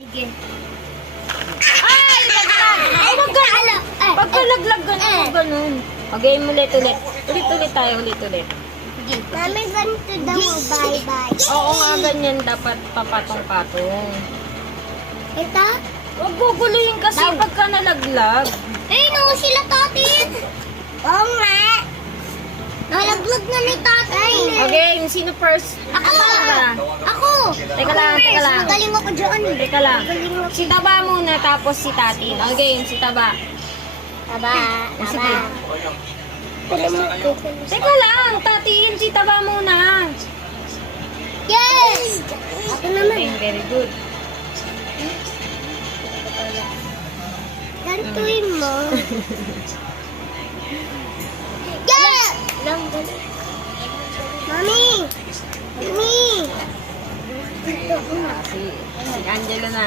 Sige. Ay! Laglag! Ay, wag ganun! Pagkalaglag ganun, wag ganun. Okay, ulit. Ulit tayo, ulit. Mami, ganito daw mo, bye-bye. Oo nga, ganyan dapat papatong-patong. Ito? Huwag guguluhin kasi pagka nalaglag. Eh, no, sila tatin. Oo nga. Nalaglag na ni tatay. Okay, sino first? Ako! Ba? Ako! Teka lang. Magaling ako dyan. Teka lang. Si Taba muna, tapos si Tatin. Okay, si Taba. Taba. Sige. Teka lang, Tatin, si Taba muna. Yes! Ako naman. Okay, very good. Gantuin mo. Yeah! Mami! Mami! Si Angelo na.